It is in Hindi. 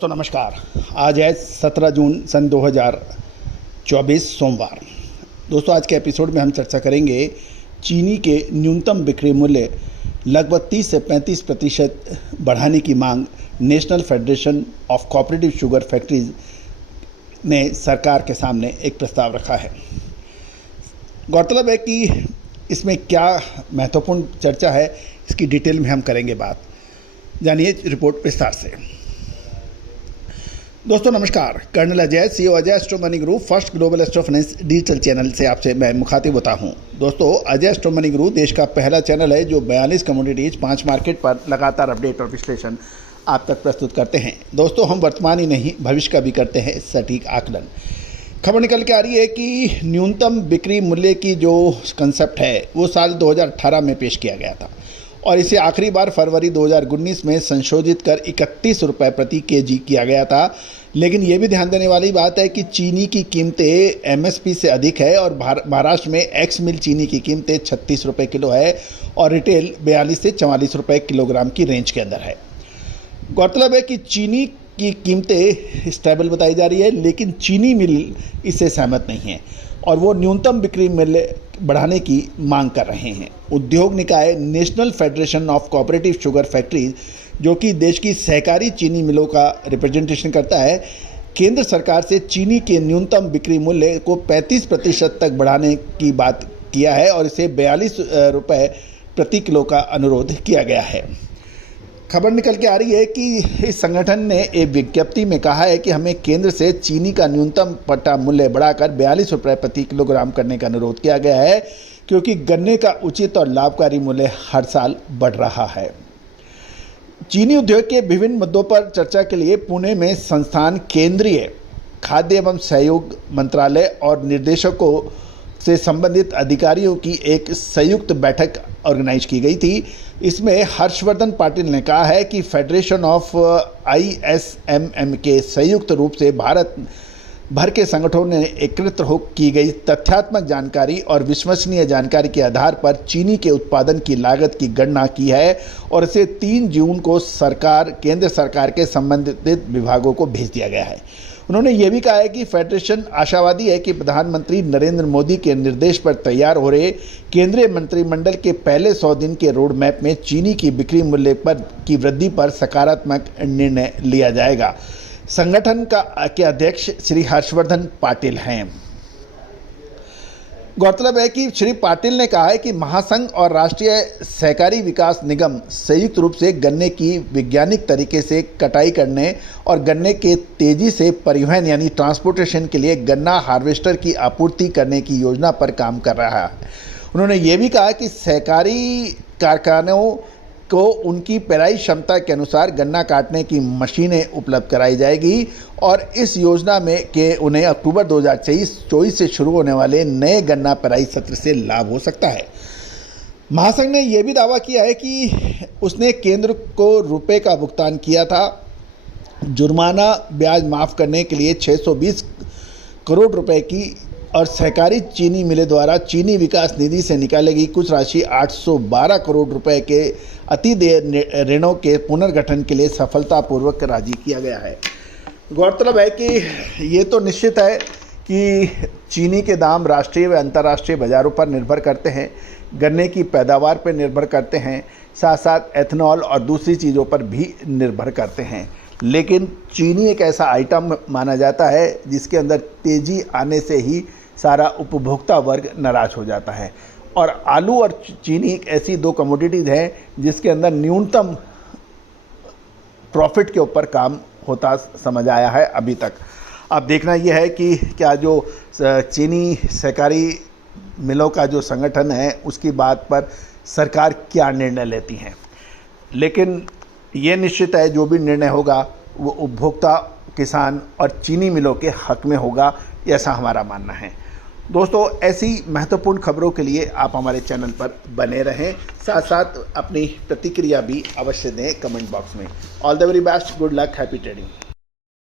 दोस्तों नमस्कार। आज है 17 जून सन 2024 सोमवार। दोस्तों आज के एपिसोड में हम चर्चा करेंगे चीनी के न्यूनतम बिक्री मूल्य लगभग 30 से 35% बढ़ाने की मांग national federation of cooperative sugar factories ने सरकार के सामने एक प्रस्ताव रखा है। गौरतलब है कि इसमें क्या महत्वपूर्ण चर्चा है, इसकी डिटेल में हम करेंगे बात। जानिए रिपोर्ट विस्तार से। दोस्तों नमस्कार। Colonel Ajay, CEO Ajay astro money group, first global astro finance digital channel से आपसे मैं मुखातिब होता हूं। दोस्तों अजय एस्ट्रो मनी ग्रुप देश का पहला चैनल है जो 42 कमोडिटीज 5 मार्केट पर लगातार अपडेट और विश्लेषण आप तक प्रस्तुत करते हैं। दोस्तों हम वर्तमान ही नहीं भविष्य का भी करते हैं सटीक आकलन। खबर निकल के आ रही है कि न्यूनतम बिक्री मूल्य की जो कंसेप्ट है वो साल 2018 में पेश किया गया था और इसे आखिरी बार फरवरी 2019 में संशोधित कर 31 रुपये प्रति केजी किया गया था। लेकिन ये भी ध्यान देने वाली बात है कि चीनी की कीमतें एमएसपी से अधिक है और महाराष्ट्र में एक्स मिल चीनी की कीमतें 36 रुपये किलो है और रिटेल 42 से 44 रुपये किलोग्राम की रेंज के अंदर है। गौरतलब है कि चीनी की कीमतें स्टेबल बताई जा रही है, लेकिन चीनी मिल इससे सहमत नहीं है और वो न्यूनतम बिक्री मूल्य बढ़ाने की मांग कर रहे हैं। उद्योग निकाय national federation of cooperative sugar factories, जो कि देश की सहकारी चीनी मिलों का रिप्रेजेंटेशन करता है, केंद्र सरकार से चीनी के न्यूनतम बिक्री मूल्य को 35% तक बढ़ाने की बात किया है और इसे 42 रुपये प्रति किलो का अनुरोध किया गया है। खबर निकल के आ रही है कि इस संगठन ने एक विज्ञप्ति में कहा है कि हमें केंद्र से चीनी का न्यूनतम पट्टा मूल्य बढ़ाकर 42 रुपये प्रति किलोग्राम करने का अनुरोध किया गया है, क्योंकि गन्ने का उचित और लाभकारी मूल्य हर साल बढ़ रहा है। चीनी उद्योग के विभिन्न मुद्दों पर चर्चा के लिए पुणे में संस्थान केंद्रीय खाद्य एवं सहयोग मंत्रालय और निर्देशकों से संबंधित अधिकारियों की एक संयुक्त बैठक ऑर्गेनाइज की गई थी। इसमें हर्षवर्धन पाटिल ने कहा है कि फेडरेशन ऑफ आईएसएमएम के संयुक्त रूप से भारत भर के संगठनों ने एकत्रित की गई तथ्यात्मक जानकारी और विश्वसनीय जानकारी के आधार पर चीनी के उत्पादन की लागत की गणना की है और इसे 3 जून को केंद्र सरकार के संबंधित विभागों को भेज दिया गया है। उन्होंने ये भी कहा है कि फेडरेशन आशावादी है कि प्रधानमंत्री नरेंद्र मोदी के निर्देश पर तैयार हो रहे केंद्रीय मंत्रिमंडल के पहले 100 दिन के रोड मैप में चीनी की बिक्री मूल्य की वृद्धि पर सकारात्मक निर्णय लिया जाएगा। संगठन के अध्यक्ष श्री हर्षवर्धन पाटिल हैं। गौरतलब है कि श्री पाटिल ने कहा है कि महासंघ और राष्ट्रीय सहकारी विकास निगम संयुक्त रूप से गन्ने की वैज्ञानिक तरीके से कटाई करने और गन्ने के तेजी से परिवहन यानी ट्रांसपोर्टेशन के लिए गन्ना हार्वेस्टर की आपूर्ति करने की योजना पर काम कर रहा है। उन्होंने ये भी कहा कि सहकारी कारखानों को उनकी पेराई क्षमता के अनुसार गन्ना काटने की मशीनें उपलब्ध कराई जाएगी और इस योजना में के उन्हें अक्टूबर 2024 से शुरू होने वाले नए गन्ना पेराई सत्र से लाभ हो सकता है। महासंघ ने यह भी दावा किया है कि उसने केंद्र को रुपए का भुगतान किया था। जुर्माना ब्याज माफ़ करने के लिए 620 करोड़ रुपए की और सहकारी चीनी मिलें द्वारा चीनी विकास निधि से निकालेगी कुछ राशि 812 करोड़ रुपए के अतिदेय ऋणों के पुनर्गठन के लिए सफलतापूर्वक राजी किया गया है। गौरतलब है कि ये तो निश्चित है कि चीनी के दाम राष्ट्रीय व अंतर्राष्ट्रीय बाज़ारों पर निर्भर करते हैं, गन्ने की पैदावार पर निर्भर करते हैं, साथ साथ एथनॉल और दूसरी चीज़ों पर भी निर्भर करते हैं। लेकिन चीनी एक ऐसा आइटम माना जाता है जिसके अंदर तेज़ी आने से ही सारा उपभोक्ता वर्ग नाराज हो जाता है और आलू और चीनी एक ऐसी 2 कमोडिटीज़ हैं जिसके अंदर न्यूनतम प्रॉफिट के ऊपर काम होता समझ आया है अभी तक। अब देखना यह है कि क्या जो चीनी सहकारी मिलों का जो संगठन है उसकी बात पर सरकार क्या निर्णय लेती है। लेकिन ये निश्चित है जो भी निर्णय होगा वो उपभोक्ता, किसान और चीनी मिलों के हक में होगा, ऐसा हमारा मानना है। दोस्तों ऐसी महत्वपूर्ण खबरों के लिए आप हमारे चैनल पर बने रहें, साथ साथ अपनी प्रतिक्रिया भी अवश्य दें कमेंट बॉक्स में। All the very best, good luck, happy trading.